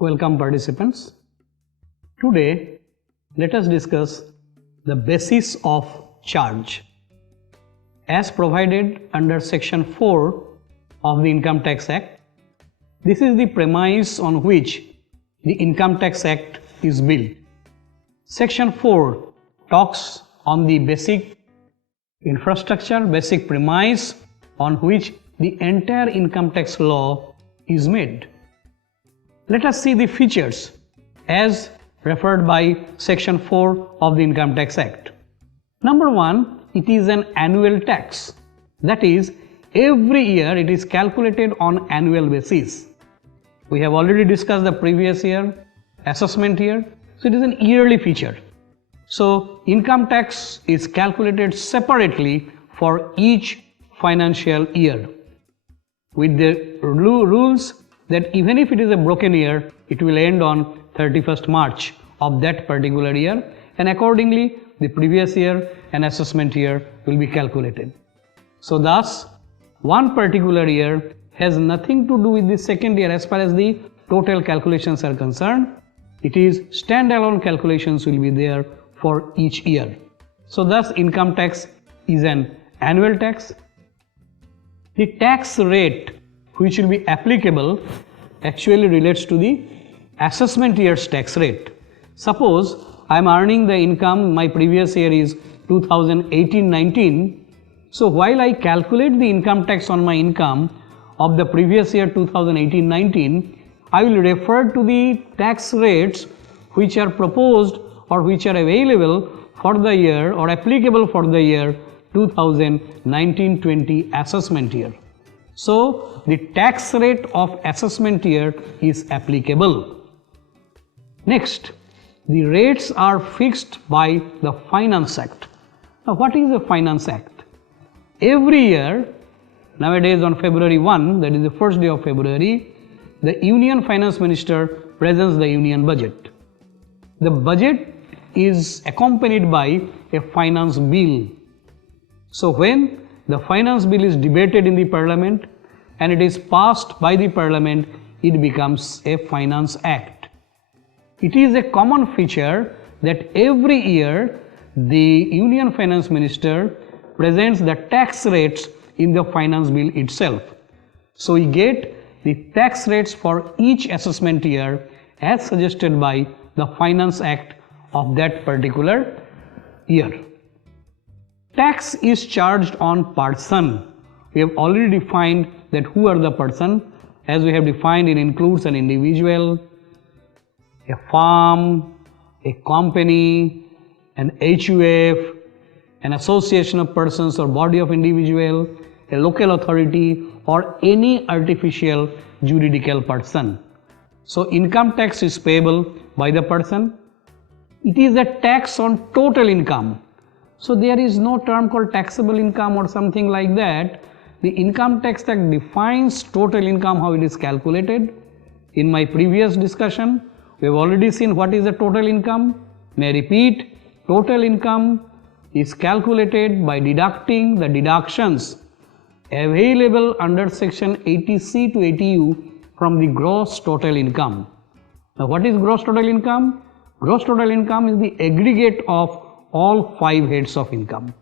Welcome participants. Today let us discuss the basis of charge as provided under section 4 of the Income Tax Act. This is the premise on which the Income Tax Act is built. Section 4 talks on the basic infrastructure, basic premise on which the entire income tax law is made. Let us see the features as referred by section 4 of the Income Tax Act. Number 1, it is an annual tax. That is, every year it is calculated on annual basis. We have already discussed the previous year, assessment year, so it is an yearly feature. So income tax is calculated separately for each financial year with the rules that even if it is a broken year, it will end on 31st March of that particular year, and accordingly the previous year and assessment year will be calculated. So thus one particular year has nothing to do with the second year as far as the total calculations are concerned. It is standalone calculations will be there for each year. So thus income tax is an annual tax. The tax rate which will be applicable actually relates to the assessment year's tax rate. Suppose I am earning the income, my previous year is 2018-19. So while I calculate the income tax on my income of the previous year 2018-19, I will refer to the tax rates which are proposed or which are available for the year or applicable for the year 2019-20 assessment year. So the tax rate of assessment year is applicable. Next, the rates are fixed by the Finance Act. Now what is the Finance Act? Every year, nowadays on February 1, that is the first day of February, the Union Finance Minister presents the Union Budget. The budget is accompanied by a finance bill. So when the finance bill is debated in the Parliament and it is passed by the Parliament, it becomes a Finance Act. It is a common feature that every year the Union Finance Minister presents the tax rates in the finance bill itself. So we get the tax rates for each assessment year as suggested by the Finance Act of that particular year. Tax is charged on person. We have already defined that who are the person, as we have defined it includes an individual, a firm, a company, an HUF, an association of persons or body of individual, a local authority or any artificial juridical person. So income tax is payable by the person. It is a tax on total income. So there is no term called taxable income or something like that. The Income Tax Act defines total income, how it is calculated. In my previous discussion, we have already seen what is the total income. May I repeat, total income is calculated by deducting the deductions available under section 80C to 80U from the gross total income. Now what is gross total income? Gross total income is the aggregate of all 5 heads of income.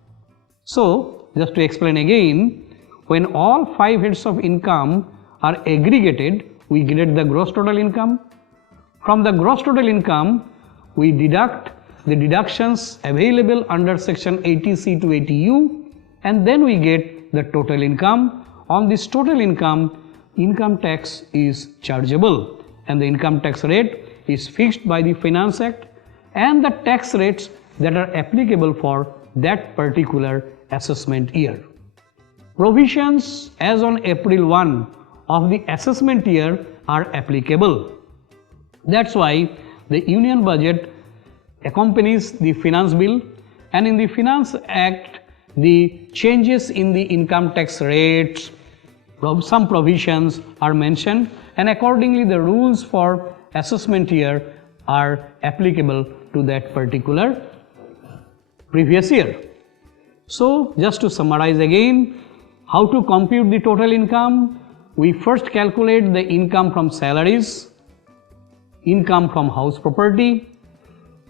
So just to explain again, when all 5 heads of income are aggregated, we get the gross total income. From the gross total income, we deduct the deductions available under section 80C to 80U, and then we get the total income. On this total income, income tax is chargeable, and the income tax rate is fixed by the Finance Act and the tax rates that are applicable for that particular assessment year. Provisions as on April 1 of the assessment year are applicable. That's why the Union Budget accompanies the Finance Bill, and in the Finance Act the changes in the income tax rates, some provisions are mentioned, and accordingly the rules for assessment year are applicable to that particular previous year. So just to summarize again, how to compute the total income? We first calculate the income from salaries, income from house property,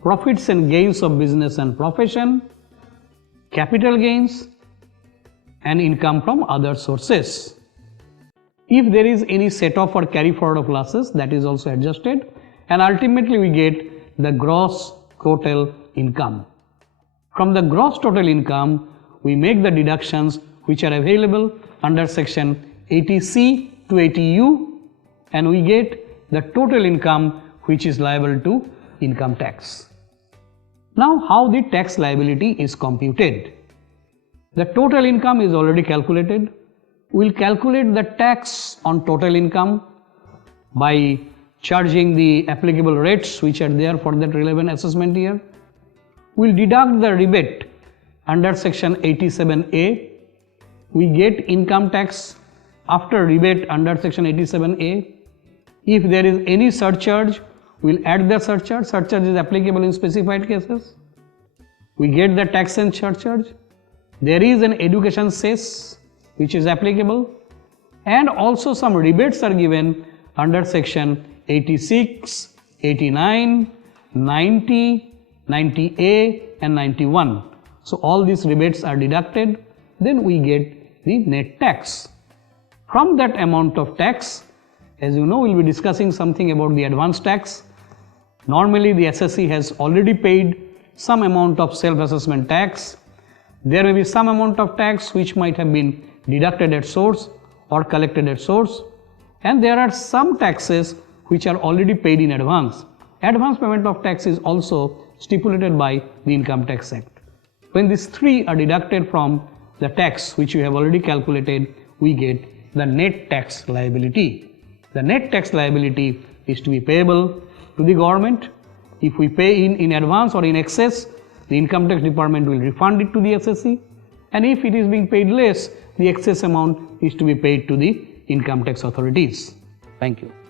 profits and gains of business and profession, capital gains, and income from other sources. If there is any set off or carry forward of losses, that is also adjusted, and ultimately we get the gross total income. From the gross total income, we make the deductions which are available under section 80C to 80U, and we get the total income which is liable to income tax. Now, how the tax liability is computed? The total income is already calculated. We will calculate the tax on total income by charging the applicable rates which are there for that relevant assessment year. We will deduct the rebate under section 87A. We get income tax after rebate under section 87A. If there is any surcharge, we will add the surcharge. Surcharge is applicable in specified cases. We get the tax and surcharge. There is an education cess which is applicable, and also some rebates are given under section 86, 89, 90, 90A and 91. So all these rebates are deducted, then we get the net tax. From that amount of tax, as you know, we will be discussing something about the advance tax. Normally the assessee has already paid some amount of self-assessment tax. There may be some amount of tax which might have been deducted at source or collected at source, and there are some taxes which are already paid in advance. Advance payment of tax is also stipulated by the Income Tax Act. When these three are deducted from the tax which we have already calculated, we get the net tax liability. The net tax liability is to be payable to the government. If we pay in advance or in excess, the Income Tax Department will refund it to the assessee, and if it is being paid less, the excess amount is to be paid to the income tax authorities. Thank you.